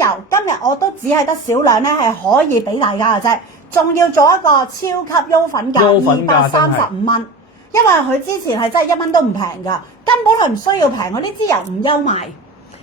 油，今日我都只係得少量咧，係可以俾大家嘅啫。仲要做一個超級優粉價235蚊，因為佢之前係真係1蚊都唔平㗎，根本佢唔需要平，佢呢支油唔憂賣，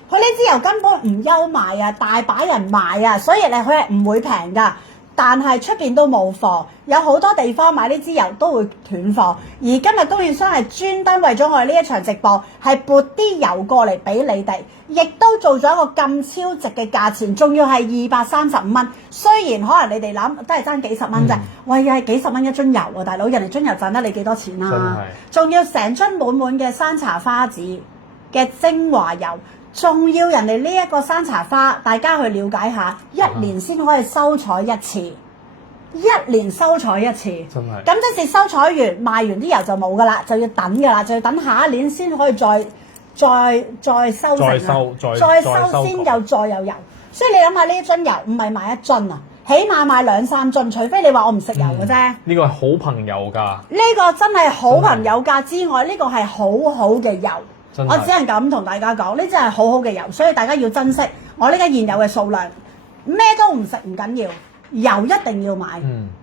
佢呢支油根本唔憂賣啊，大把人買啊，所以咧佢係唔會平㗎。但係出邊都冇貨，有好多地方買呢支油都會斷貨。而今日供應商係專登為咗我哋呢一場直播，係撥啲油過嚟俾你哋，亦都做咗一個咁超值嘅價錢，仲要係235蚊。雖然可能你哋諗都係爭幾十蚊啫，喂，係幾十蚊一樽油啊，大佬，人哋樽油賺得你幾多錢啊？仲要成樽滿滿嘅山茶花籽嘅精華油。仲要人哋呢一個山茶花，大家去了解下，1年先可以收採一次，1年收採一次，真係。咁即係收採完賣完啲油就冇㗎啦，就要等㗎啦，就要等下一年先可以再收成啊，再收先有再有油。所以你諗下呢一樽油唔係買一樽啊，起碼買2、3樽，除非你話我唔食油嘅啫。呢個係好朋友㗎。呢個真係好朋友價之外，呢個係好好嘅油。我只能咁同大家講，呢真係好好嘅油，所以大家要珍惜我呢家現有嘅數量。咩都唔食唔緊要，油一定要買。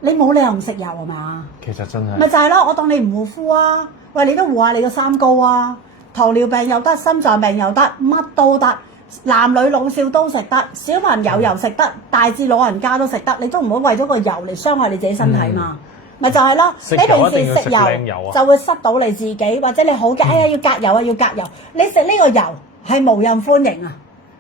你冇理由唔食油係嘛？其實真係。咪就係咯，我當你唔護膚啊，喂，你都護下你個三高啊，糖尿病又得，心臟病又得，乜都得，男女老少都食得，小朋友又食得，大至老人家都食得，你都唔好為咗個油嚟傷害你自己身體嘛。咪就係咯，你平時食油就會塞到你自己，或者你好嘅，哎呀要隔油啊要隔油，你食呢個油係無任歡迎啊，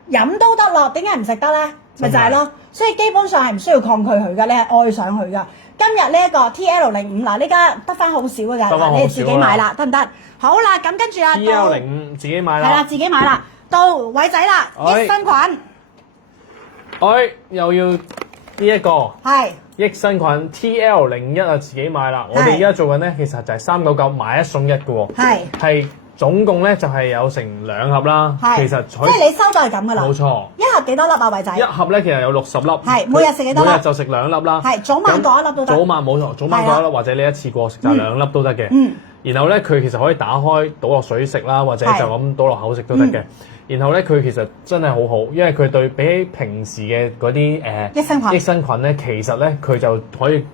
飲都得咯，點解唔食得咧？咪就係咯，所以基本上係唔需要抗拒佢噶，你係愛上佢噶。今日呢一個 TL05嗱，呢家得翻好少㗎咋，你哋自己買啦，得唔得？好啦，咁跟住啊TL05自己買啦，係啦，自己買啦，到偉仔啦，益生菌，又要呢一個係。益生菌 TL01啊，自己買啦！我哋而家做緊咧，其實就係399買1送1嘅喎。係總共咧就係有成2盒啦。其實即係你收到係咁噶啦。冇錯。一盒幾多粒啊，偉仔？一盒咧其實有60粒。係每日食幾多粒？每日就食2粒啦。係早晚各一粒都得。早晚冇錯，早晚各一粒，或者你一次過食就2粒都得嘅。然後咧佢其實可以打開倒落水食啦，或者就咁倒落口食都得嘅。然後咧，佢其實真係好好，因為佢對比起平時嘅嗰啲益生菌咧，其實咧佢就可以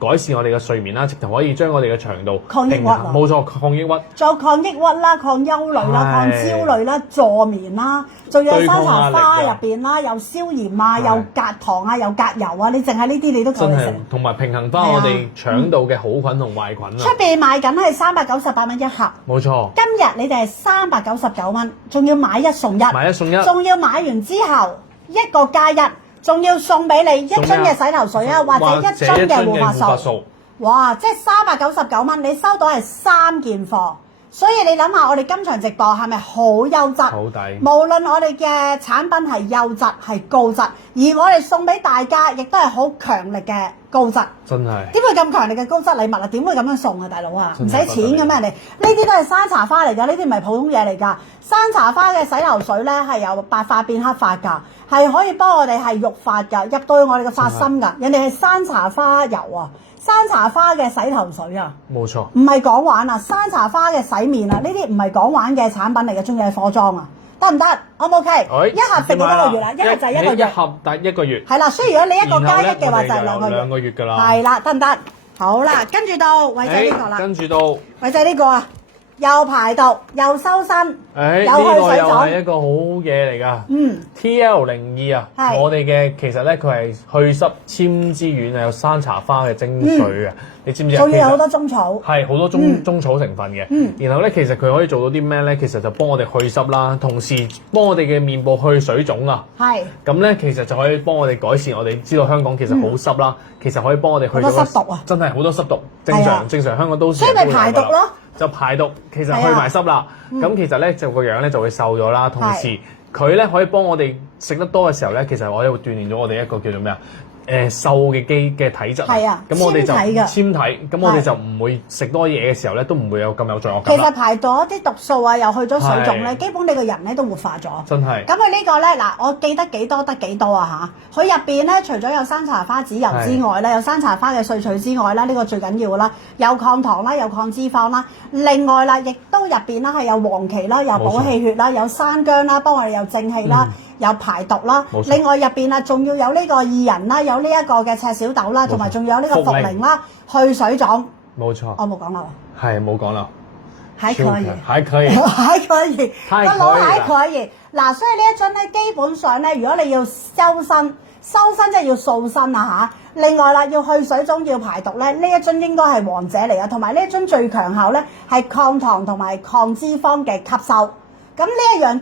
改善我哋嘅睡眠啦，直頭可以將我哋嘅腸道抗抑鬱啊，冇錯，抗抑鬱，仲有抗抑鬱啦、抗憂慮啦、抗焦慮啦、助眠啦，仲有山茶花入邊啦，又消炎啊，又隔糖啊，又隔油啊，你淨係呢啲你都夠你食。同埋平衡翻我哋腸道嘅好菌同壞菌啊！出邊賣緊係398蚊一盒，冇錯。今日你哋係399蚊，仲要買1送1，買1送1，仲要買完之後1個加1。仲要送俾你1樽嘅洗頭水啊，或者1樽嘅護髮素。哇！即係399蚊，你收到係3件貨。所以你諗下，我哋今場直播係咪好優質？好抵！無論我哋嘅產品係優質係高質，而我哋送俾大家亦都係好強力嘅高質。真係點會咁強力嘅高質禮物啊？點會咁樣送啊，大佬啊？唔使錢嘅咩？人哋呢啲都係山茶花嚟㗎，呢啲唔係普通嘢嚟㗎。山茶花嘅洗頭水咧係由白髮變黑髮㗎，係可以幫我哋係育髮㗎，入到去我哋嘅髮心㗎。人哋係山茶花油啊！山茶花嘅洗頭水啊，冇錯，唔係講玩啊！山茶花嘅洗面啊，呢啲唔係講玩嘅產品嚟嘅，仲要係貨裝啊，得唔得？O 唔 OK？一盒食幾多個月啦？一盒就係1個月。一盒得1個月。係啦，所以如果你一個加1嘅話就係2個月㗎啦。係啦，得唔得？好啦，跟住到偉仔呢個啦。跟住到偉仔呢個啊，又排毒又修身，又去水腫。呢個又係一個好嘢嚟㗎。TL02啊，我哋嘅其實咧佢係去濕纖脂軟啊，有山茶花嘅精髓啊，你知唔知啊？仲要有好多中草，係好多中草成分嘅。然後咧，其實佢可以做到啲咩咧？其實就幫我哋去濕啦，同時幫我哋嘅面部去水腫啊。係。咁咧，其實就可以幫我哋改善我哋知道香港其實好濕啦，其實可以幫我哋去咗濕毒啊！真係好多濕毒，正常香港都所以咪排毒咯。就排毒，其實去埋濕啦。咁其實咧就個樣咧就會瘦咗啦，同時佢咧可以幫我哋食得多嘅時候咧，其實我哋會鍛鍊咗我哋一個叫做咩啊？瘦嘅體質，係啊，咁我哋就纖體嘅纖體，咁我哋就唔會食多嘢嘅時候咧，都唔會有咁有罪惡感啦。其實排咗啲毒素啊，又去咗水腫咧，基本你個人咧都活化咗。真係。咁佢呢個咧嗱，我記得幾多得幾多啊嚇？佢入邊咧除咗有山茶花籽油之外咧，有山茶花嘅萃取之外啦，呢個最緊要啦，有抗糖啦，有抗脂肪啦。另外啦，亦都入邊啦係有黃芪啦，有補氣血啦，有山姜啦，幫我哋有正氣啦。有排毒啦，另外入邊啊，仲要有呢個薏仁啦，有呢一個嘅赤小豆啦，同埋仲有呢個茯苓啦，去水腫。冇錯。我冇講漏。係冇講漏。還可以，還可以，還可以，個腦還可以。嗱，所以呢一樽咧，基本上咧，如果你要修身即係要塑身啊嚇。另外啦，要去水腫要排毒咧，呢一樽應該係王者嚟嘅，同埋呢一樽最強效咧係抗糖同埋抗脂肪嘅吸收。咁呢一樣。